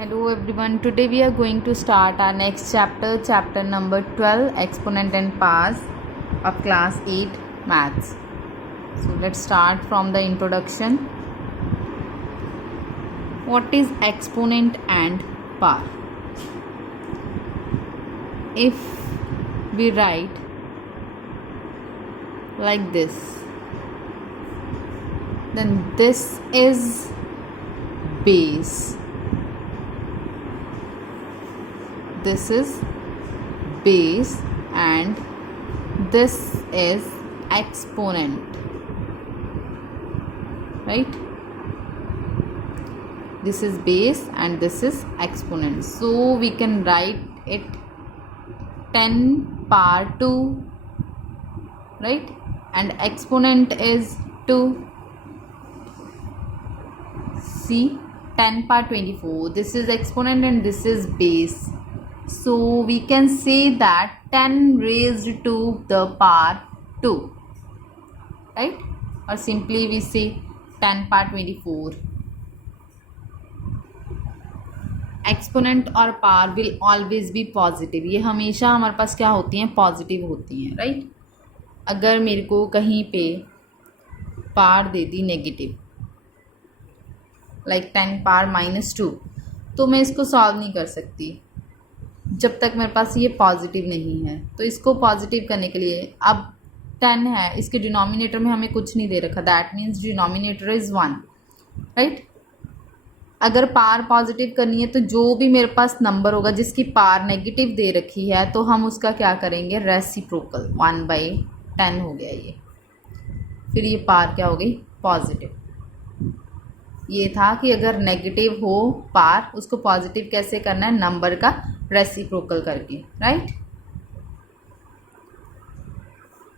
Hello everyone, today we are going to start our next chapter, chapter number 12, exponent and powers of class 8 maths. So let's start from the introduction. What is exponent and power? If we write like this, then this is base. This is base and this is exponent, right? This is base and this is exponent. So we can write it 10 power 2, right? And exponent is 2. See, 10 power 24. This is exponent and this is base. So we can say that 10 raised to the power 2, right? Or simply we say 10 power 24. Exponent और power will always be positive. ये हमेशा हमारे पास क्या होती हैं? Positive होती हैं, right? अगर मेरे को कहीं पे पावर दे दी नेगेटिव, लाइक 10 पावर -2, तो मैं इसको सॉल्व नहीं कर सकती जब तक मेरे पास ये पॉजिटिव नहीं है. तो इसको पॉजिटिव करने के लिए, अब 10 है, इसके डिनोमिनेटर में हमें कुछ नहीं दे रखा, that means denominator is 1, right? अगर पावर पॉजिटिव करनी है तो जो भी मेरे पास नंबर होगा जिसकी पावर नेगेटिव दे रखी है, तो हम उसका क्या करेंगे? रेसिप्रोकल. 1/10 हो गया ये. फिर ये पावर क्या हो गई? पॉजिटिव. ये था कि अगर नेगेटिव हो पावर, उसको पॉजिटिव कैसे करना है? नंबर का रेसिप्रोकल करके, राइट?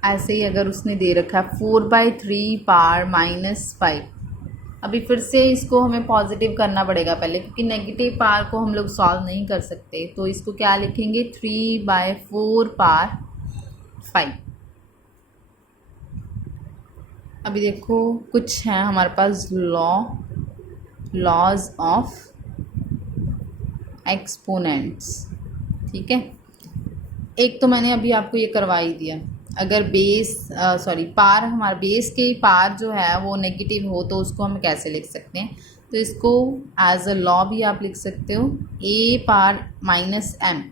ऐसे ही अगर उसने दे रखा है 4/3 पावर -5, अभी फिर से इसको हमें पॉजिटिव करना पड़ेगा पहले, क्योंकि नेगेटिव पावर को हम लोग सॉल्व नहीं कर सकते. तो इसको क्या लिखेंगे? 3/4 पावर 5. अभी देखो कुछ है हमारे पास लॉज ऑफ एक्सपोनेंट्स, ठीक है? एक तो मैंने अभी आपको ये करवा ही दिया. अगर पावर, हमारा बेस की पावर जो है वो नेगेटिव हो तो उसको हम कैसे लिख सकते हैं? तो इसको एज अ लॉ भी आप लिख सकते हो, a पावर -m.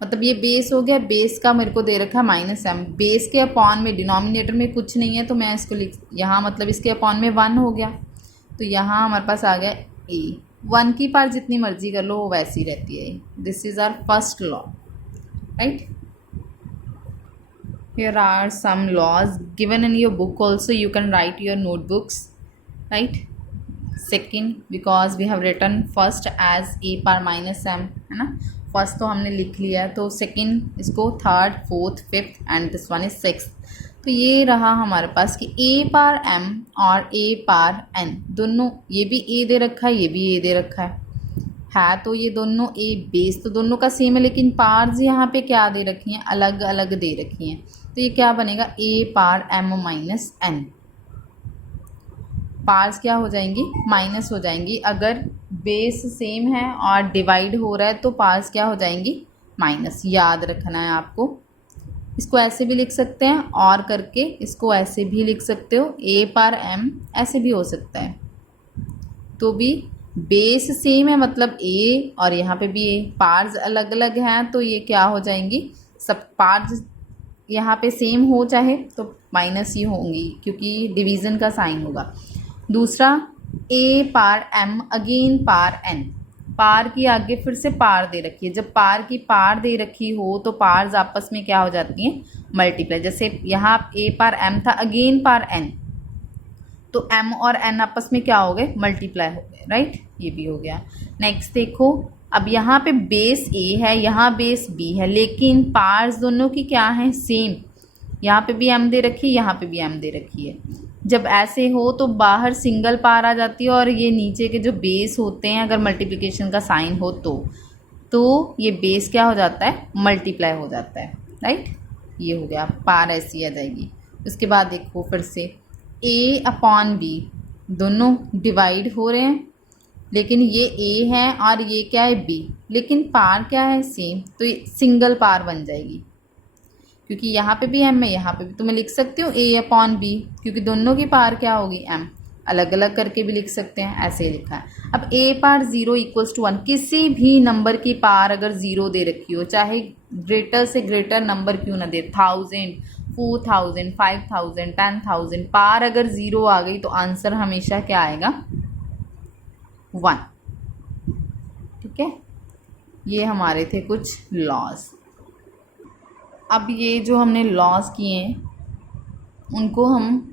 मतलब ये बेस हो गया, बेस का मेरे को दे रखा है -m. बेस के अपॉन में डिनोमिनेटर में कुछ नहीं है तो मैं इसको यहाँ मतलब इसके अपॉन में 1 हो गया. तो यहाँ हमारे पास आ गया a. 1 की पावर जितनी मर्जी कर लो वो वैसी रहती है. This is our first law, right? Here are some laws given in your book also. You can write your notebooks, right? Second, because we have written first as a power -m, है ना? First तो हमने लिख लिया है, तो second इसको third, fourth, fifth and this one is sixth. तो ये रहा हमारे पास कि a पावर m और a पावर n दोनों, ये भी a दे रखा है, ये भी a दे रखा है तो ये दोनों a बेस तो दोनों का सेम है, लेकिन पावर्स यहाँ पे क्या दे रखी हैं? अलग अलग दे रखी हैं. तो ये क्या बनेगा? a power m - n. Powers क्या हो जाएंगी? माइनस हो जाएंगी. अगर बेस सेम है और डिवाइड हो रहा है तो पावर्स क्या हो जाएंगी? माइनस. याद रखना है आपको. इसको ऐसे भी लिख सकते हैं और करके इसको ऐसे भी लिख सकते हो, a पावर m ऐसे भी हो सकता है. तो भी बेस सेम है मतलब a और यहाँ पे भी a. पार्ट्स अलग अलग हैं तो ये क्या हो जाएंगी? सब पार्ट्स यहाँ पे सेम हो चाहे तो माइनस ही होंगी, क्योंकि डिवीज़न का साइन होगा. दूसरा, a power m again power n. पार की आगे फिर से पार दे रखी है. जब पार की पार दे रखी हो तो पार्स आपस में क्या हो जाती हैं? मल्टीप्लाई. जैसे यहाँ a पावर m था, अगेन पावर n, तो m और n आपस में क्या हो गए? मल्टीप्लाई हो गए, राइट? ये भी हो गया. नेक्स्ट देखो, अब यहाँ पे बेस a है, यहाँ बेस b है, लेकिन पार्स दोनों की क्या है? सेम. यहाँ पे भी m दे रखी है, यहाँ पे भी m दे रखी है. जब ऐसे हो तो बाहर सिंगल पार आ जाती है और ये नीचे के जो बेस होते हैं, अगर मल्टीप्लिकेशन का साइन हो तो ये बेस क्या हो जाता है? मल्टीप्लाई हो जाता है, राइट? ये हो गया, पार ऐसी आ जाएगी. उसके बाद देखो फिर से a अपॉन b दोनों डिवाइड हो रहे हैं, लेकिन ये a है और ये क्या है b, लेकिन पार क्या है सेम, तो ये सिंगल पार बन जाएगी क्योंकि यहाँ पे भी m है यहाँ पे भी, तो मैं लिख सकती हूँ a/b क्योंकि दोनों की पार क्या होगी m। अलग अलग करके भी लिख सकते हैं, ऐसे ही लिखा है। अब a पार 0 = 1, किसी भी नंबर की पार अगर 0 दे रखी हो, चाहे ग्रेटर से ग्रेटर नंबर क्यों ना दे, 1000, 4000, 5000, 10,000, पार अगर 0 आ गई तो आंसर हमेशा क्या आएगा, 1। ठीक है, ये हमारे थे कुछ लॉज। अब ये जो हमने लॉज किए हैं उनको हम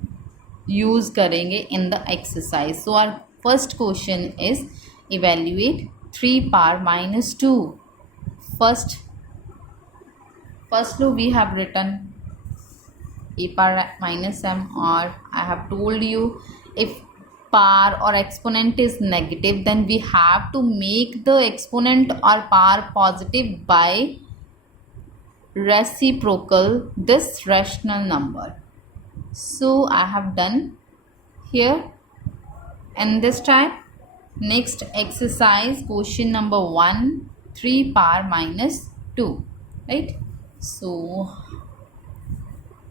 यूज़ करेंगे in the exercise. So our first question is evaluate 3 power -2। first law we have written a power -m, or I have told you if power or exponent is negative then we have to make the exponent or power positive by reciprocal this rational number. So I have done here in this type. Next exercise, question number 1, 3 power -2, right? So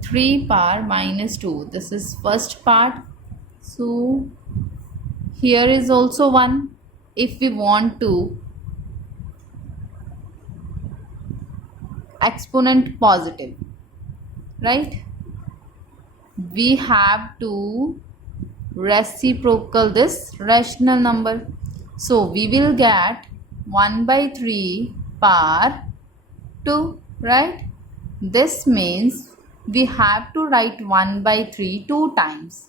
3 power -2, this is first part. So here is also 1. If we want to exponent positive, right, we have to reciprocal this rational number. So we will get 1/3 power 2, right? This means we have to write 1/3 2 times.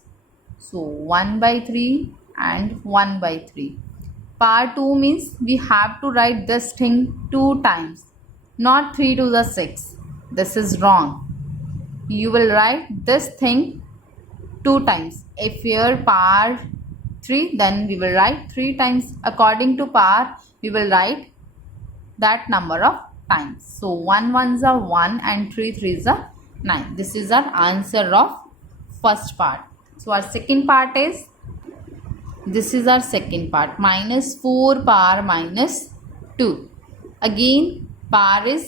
So 1/3 and 1/3. Power 2 means we have to write this thing 2 times, not 3 to the 6. This is wrong. You will write this thing 2 times. If here power 3, then we will write 3 times. According to power, we will write that number of times. So 1 ones are 1 and 3 threes are 9. This is our answer of first part. So our second part is, this is our second part, -4 power -2. Again power is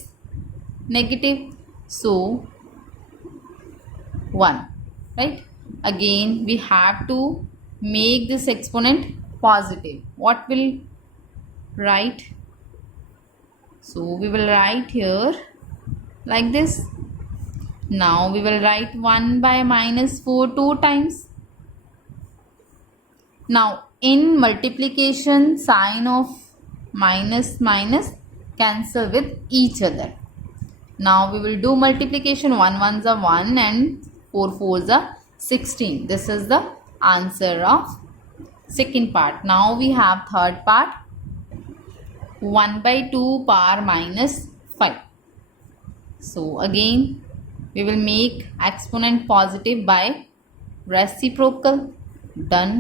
negative, so 1, right? Again we have to make this exponent positive. What will write? So we will write here like this. Now we will write 1 by -4 2 times. Now in multiplication, sign of minus cancel with each other. Now we will do multiplication. 1 ones are 1 and 4 fours are 16. This is the answer of second part. Now we have third part, 1/2 power -5. So again we will make exponent positive by reciprocal. Done,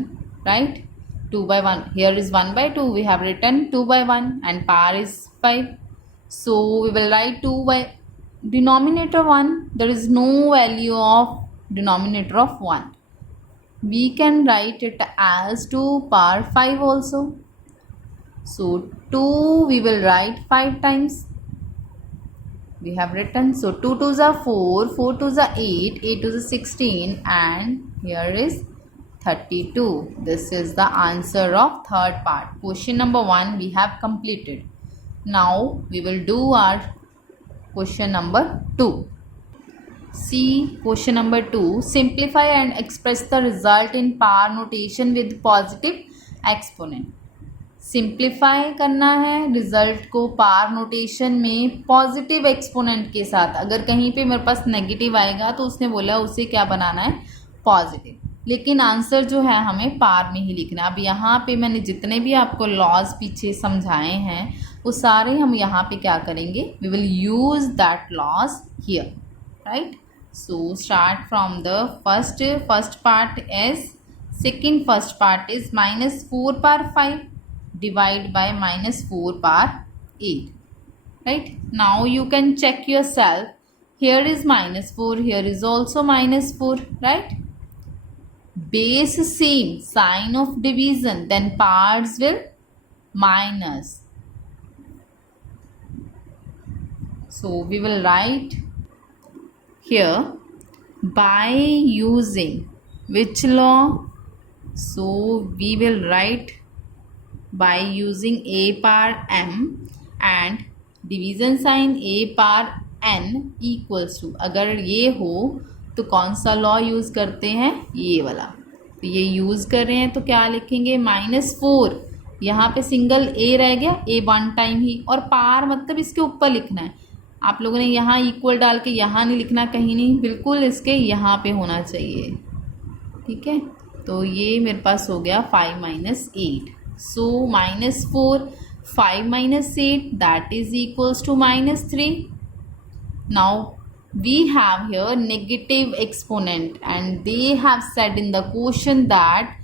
right? 2/1. Here is 1/2. We have written 2/1 and power is 5. So we will write 2 by denominator 1. There is no value of denominator of 1. We can write it as 2 power 5 also. So 2 we will write 5 times. We have written, so 2 2s are 4, 4 2s are 8, 8 2s are 16, and here is 32. This is the answer of third part. Question number 1 we have completed. Now we will do our question number 2. See question number 2. Simplify and express the result in power notation with positive exponent. Simplify करना है result को power notation में positive exponent के साथ। अगर कहीं पे मेरे पास नेगेटिव आएगा तो उसने बोला उसे क्या बनाना है, पॉजिटिव, लेकिन आंसर जो है हमें पावर में ही लिखना है। अब यहाँ पे मैंने जितने भी आपको लॉज पीछे समझाए हैं वो सारे हम यहाँ पे क्या करेंगे, we will use that laws here, right. So start from the first part is second first part is -4 power 5 divide by -4 power 8, right? Now you can check yourself. Here is -4, here is also -4, right? Base same, sign of division, then powers will minus. So we will write here by using which law? So we will write by using a power m and division sign a power n equals to, अगर ये हो तो कौन सा law use करते हैं? ये वाला। तो ये यूज़ कर रहे हैं तो क्या लिखेंगे? -4, यहाँ पे सिंगल a रह गया, a वन टाइम ही, और पार मतलब इसके ऊपर लिखना है। आप लोगों ने यहाँ इक्वल डाल के यहाँ नहीं लिखना, कहीं नहीं, बिल्कुल इसके यहाँ पे होना चाहिए। ठीक है, तो ये मेरे पास हो गया 5 - 8। सो -4, 5 - 8, that is equals to -3. Now we have here negative exponent and they have said in the question that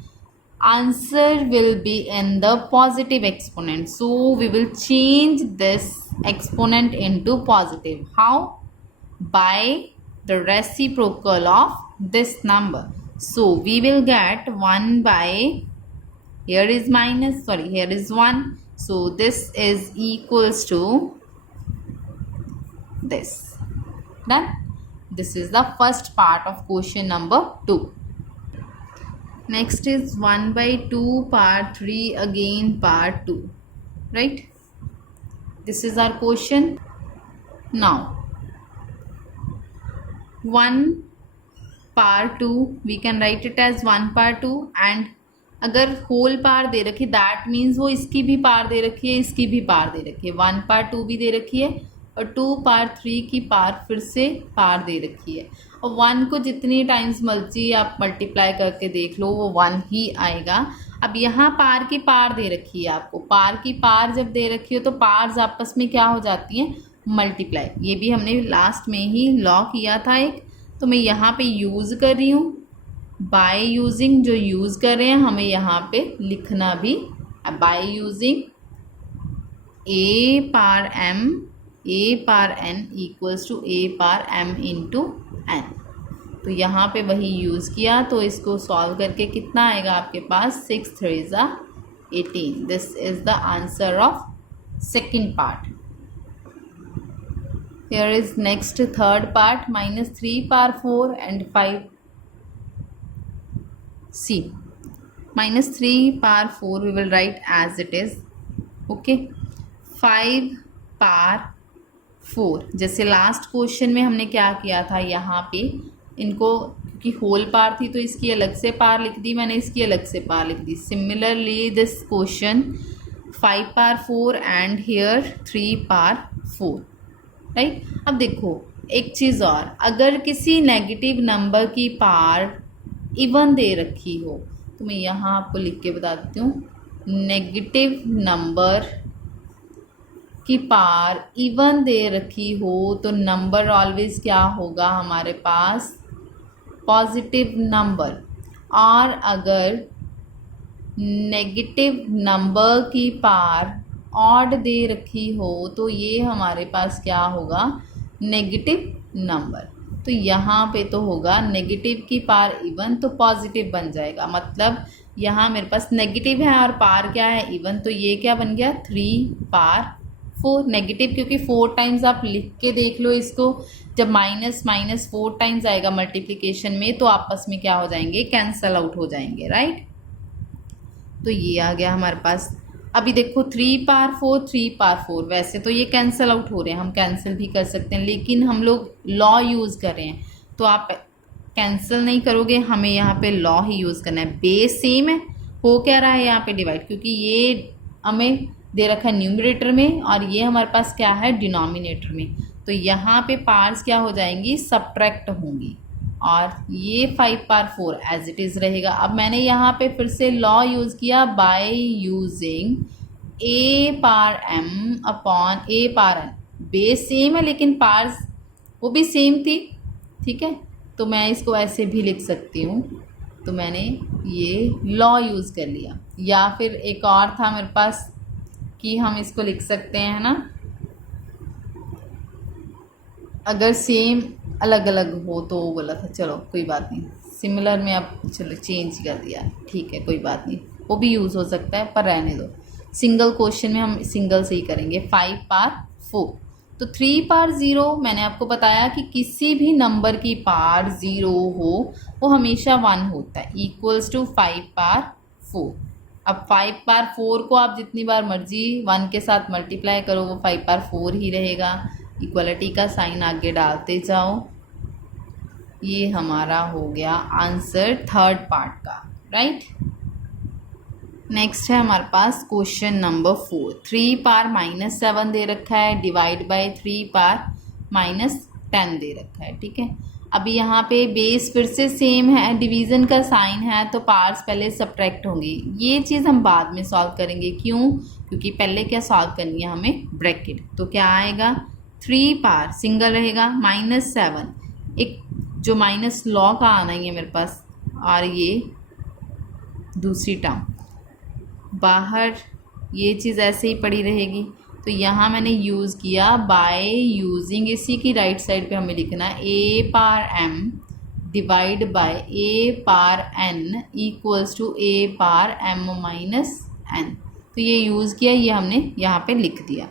answer will be in the positive exponent. So we will change this exponent into positive. How? By the reciprocal of this number. So we will get 1 by, here is minus, sorry, here is 1. So this is equals to this. Done. This is the first part of question number 2. Next is 1 by 2 part 3, again part 2. Right? This is our question. Now 1 part 2 we can write it as 1 part 2, and अगर whole पार दे रखी that means वो इसकी भी पार दे रखी है, इसकी भी पार दे रखी है। 1 पार 2 भी दे रखी है और 2 पार 3 की पार फिर से पार दे रखी है। और 1 को जितनी टाइम्स मर्जी आप मल्टीप्लाई करके देख लो वो 1 ही आएगा। अब यहाँ पार की पार दे रखी है आपको, पार की पार जब दे रखी हो तो पार्स आपस में क्या हो जाती हैं? मल्टीप्लाई। ये भी हमने लास्ट में ही लॉ किया था एक, तो मैं यहाँ पे यूज़ कर रही हूँ। बाय यूजिंग जो यूज़ कर रहे हैं हमें यहाँ पे लिखना भी, by using a power m, a power n equals to a power m into n। तो यहाँ पे वही यूज़ किया, तो इसको सॉल्व करके कितना आएगा आपके पास? 6 3 18। This is the answer of second part. Here is next third part, -3 power 4 and 5। C -3 power 4 we will write as it is. Okay, 5 power 4, जैसे लास्ट क्वेश्चन में हमने क्या किया था, यहाँ पे इनको क्योंकि होल पार थी तो इसकी अलग से पार लिख दी मैंने, इसकी अलग से पार लिख दी। Similarly this question 5 power 4 and here 3 power 4। Right, अब देखो एक चीज़ और, अगर किसी नेगेटिव नंबर की पार इवन दे रखी हो तो मैं यहाँ आपको लिख के बता देती हूँ, नेगेटिव नंबर की पार इवन दे रखी हो तो नंबर ऑलवेज क्या होगा हमारे पास? Positive number. और अगर नेगेटिव नंबर की पार ऑड दे रखी हो तो ये हमारे पास क्या होगा? Negative number. तो यहाँ पे तो होगा नेगेटिव की पार इवन तो पॉजिटिव बन जाएगा, मतलब यहाँ मेरे पास नेगेटिव है और पार क्या है? इवन। तो ये क्या बन गया? 3 पार 4। नेगेटिव क्योंकि 4 टाइम्स आप लिख के देख लो इसको, जब माइनस 4 टाइम्स आएगा मल्टीप्लिकेशन में तो आपस में क्या हो जाएंगे? कैंसल आउट हो जाएंगे। राइट, तो ये आ गया हमारे पास। अभी देखो 3 पावर 4, 3 पावर 4, वैसे तो ये कैंसिल आउट हो रहे हैं, हम कैंसिल भी कर सकते हैं, लेकिन हम लोग लॉ यूज़ कर रहे हैं तो आप कैंसिल नहीं करोगे, हमें यहाँ पे लॉ ही यूज़ करना है। बेस सेम है, हो क्या रहा है यहाँ पे? डिवाइड, क्योंकि ये हमें दे रखा है न्यूमरेटर में और ये हमारे पास क्या है? डिनोमिनेटर में। तो यहाँ पे पार्ट्स क्या हो जाएंगी? सब्ट्रैक्ट होंगी और ये 5 पावर 4 एज इट इज़ रहेगा। अब मैंने यहाँ पे फिर से लॉ यूज़ किया, bye using a power m upon a power n। Base same है लेकिन पार्स वो भी सेम थी। ठीक है, तो मैं इसको ऐसे भी लिख सकती हूँ, तो मैंने ये लॉ यूज़ कर लिया। या फिर एक और था मेरे पास कि हम इसको लिख सकते हैं ना, अगर सेम अलग अलग हो तो वो बोला था, चलो कोई बात नहीं, सिमिलर में अब चलो चेंज कर दिया, ठीक है कोई बात नहीं, वो भी यूज़ हो सकता है पर रहने दो। सिंगल क्वेश्चन में हम सिंगल से ही करेंगे। 5 पार 4, तो 3 पार 0 मैंने आपको बताया कि किसी भी नंबर की पार 0 हो वो हमेशा 1 होता है, इक्वल्स टू 5 पार 4। अब 5 पार 4 को आप जितनी बार मर्जी 1 के साथ मल्टीप्लाई करो वो 5 पार 4 ही रहेगा। इक्वलिटी का साइन आगे डालते जाओ। ये हमारा हो गया आंसर थर्ड पार्ट का, राइट। नेक्स्ट है हमारे पास क्वेश्चन नंबर 4। 3 पार -7 दे रखा है, डिवाइड बाय 3 पार -10 दे रखा है, ठीक है। अभी यहाँ पे बेस फिर से सेम है, डिवीज़न का साइन है तो पार्स पहले सब्ट्रैक्ट होंगी। ये चीज़ हम बाद में सॉल्व करेंगे, क्यों? क्योंकि पहले क्या सॉल्व करनी है हमें, ब्रैकेट। तो क्या आएगा, 3 पार सिंगल रहेगा, -7, एक जो माइनस लॉ का आना ही है मेरे पास, और ये दूसरी टर्म बाहर, ये चीज़ ऐसे ही पड़ी रहेगी। तो यहाँ मैंने यूज़ किया बाय यूजिंग, इसी की राइट साइड पे हमें लिखना है a power m divide by a power n equals to a power m minus n। तो ये यूज़ किया, ये हमने यहाँ पे लिख दिया,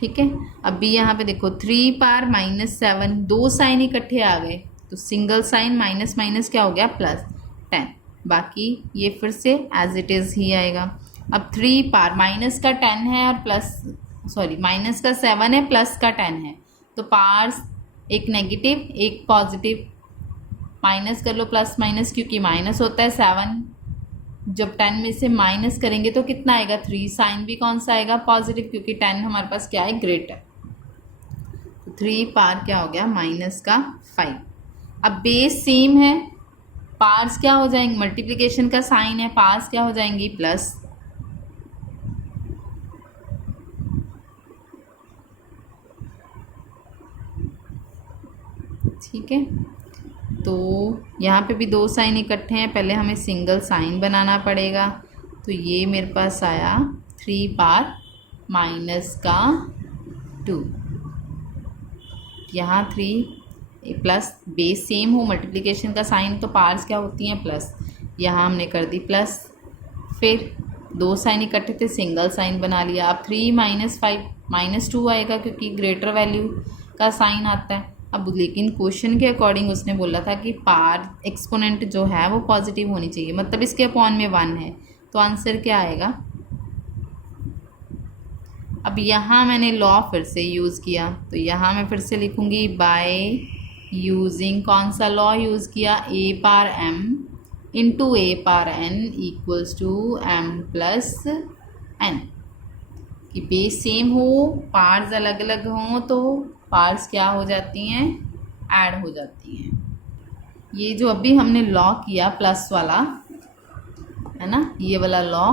ठीक है। अभी यहाँ पे देखो 3 पार -7, दो साइन इकट्ठे आ गए तो सिंगल साइन माइनस माइनस क्या हो गया, +10। बाकी ये फिर से एज इट इज़ ही आएगा। अब 3 पार माइनस का 10 है और माइनस का 7 है, प्लस का 10 है, तो पार्स एक नेगेटिव एक पॉजिटिव, माइनस कर लो प्लस माइनस, क्योंकि माइनस होता है 7, जब 10 में से माइनस करेंगे तो कितना आएगा, 3। साइन भी कौन सा आएगा, पॉजिटिव, क्योंकि 10 हमारे पास क्या है, ग्रेटर। तो 3 पार क्या हो गया, -5। अब बेस सेम है, पार्स क्या हो जाएंगे, मल्टीप्लिकेशन का साइन है, पार्स क्या हो जाएंगी, प्लस। ठीक है, तो यहाँ पे भी दो साइन इकट्ठे हैं, पहले हमें सिंगल साइन बनाना पड़ेगा। तो ये मेरे पास आया 3 पार -2। यहाँ 3 प्लस, बेस सेम हो, मल्टीप्लिकेशन का साइन, तो पार्स क्या होती हैं, प्लस। यहाँ हमने कर दी प्लस, फिर दो साइन इकट्ठे थे, सिंगल साइन बना लिया। अब 3 -5 -2 आएगा, क्योंकि ग्रेटर वैल्यू का साइन आता है। अब लेकिन क्वेश्चन के अकॉर्डिंग उसने बोला था कि पार एक्सपोनेंट जो है वो पॉजिटिव होनी चाहिए, मतलब इसके अपॉन में 1 है, तो आंसर क्या आएगा। अब यहाँ मैंने लॉ फिर से यूज़ किया, तो यहाँ मैं फिर से लिखूँगी बाय यूजिंग, कौन सा लॉ यूज़ किया, a power m into a power n equals to m plus n। कि बेस सेम हो, पार्स अलग अलग हों, तो पार्स क्या हो जाती हैं, ऐड हो जाती हैं। ये जो अभी हमने लॉ किया प्लस वाला है ना, ये वाला लॉ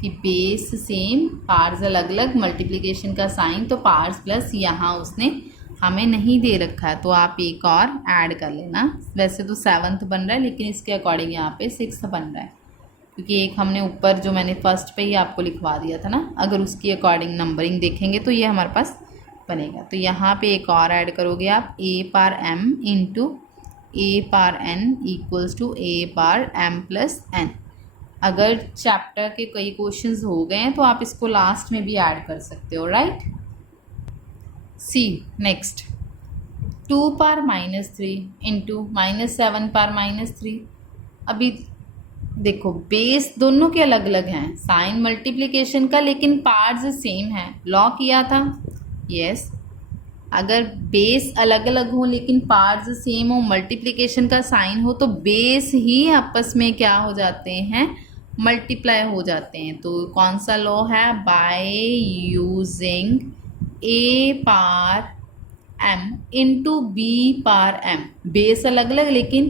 कि बेस सेम पार्स अलग अलग, मल्टीप्लिकेशन का साइन तो पार्स प्लस, यहाँ उसने हमें नहीं दे रखा है, तो आप एक और ऐड कर लेना। वैसे तो 7th बन रहा है, लेकिन इसके अकॉर्डिंग यहाँ पे 6th बन रहा है, क्योंकि एक हमने ऊपर जो मैंने फर्स्ट पे ही आपको लिखवा दिया था ना, अगर उसकी अकॉर्डिंग नंबरिंग देखेंगे तो ये हमारे पास बनेगा। तो यहाँ पे एक और ऐड करोगे आप, a power m into a power n equals to a power m plus n। अगर चैप्टर के कई क्वेश्चंस हो गए हैं तो आप इसको लास्ट में भी ऐड कर सकते हो, राइट। सी नेक्स्ट, 2 पार -3 इंटू -7 पार -3। अभी देखो बेस दोनों के अलग अलग हैं, साइन मल्टीप्लिकेशन का, लेकिन पार्ट्स सेम है, लॉ किया था, यस। अगर बेस अलग अलग हो लेकिन पार्ट्स सेम हो, मल्टीप्लिकेशन का साइन हो, तो बेस ही आपस में क्या हो जाते हैं, मल्टीप्लाई हो जाते हैं। तो कौन सा लॉ है, by using a power m into b power m। Base अलग अलग लेकिन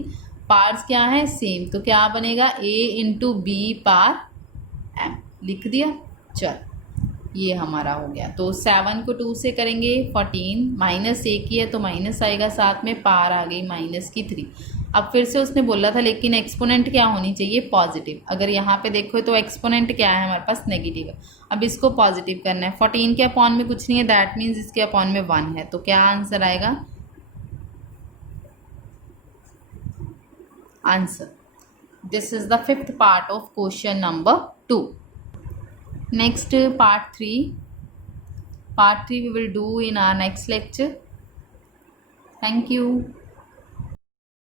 पार्ट्स क्या है, सेम, तो क्या बनेगा, a into b power m। लिख दिया, चल ये हमारा हो गया। तो 7 को 2 से करेंगे 14, माइनस एक ही है तो माइनस आएगा, साथ में पार आ गई -3। अब फिर से उसने बोला था लेकिन एक्सपोनेंट क्या होनी चाहिए, पॉजिटिव। अगर यहाँ पे देखो तो एक्सपोनेंट क्या है हमारे पास, नेगेटिव है। अब इसको पॉजिटिव करना है, 14 के अपॉन में कुछ नहीं है, दैट मीन्स इसके अपॉन में 1 है, तो क्या आंसर आएगा, answer. This is the 5th part of question number 2। Next, part 3. Part 3 we will do in our next lecture. Thank you.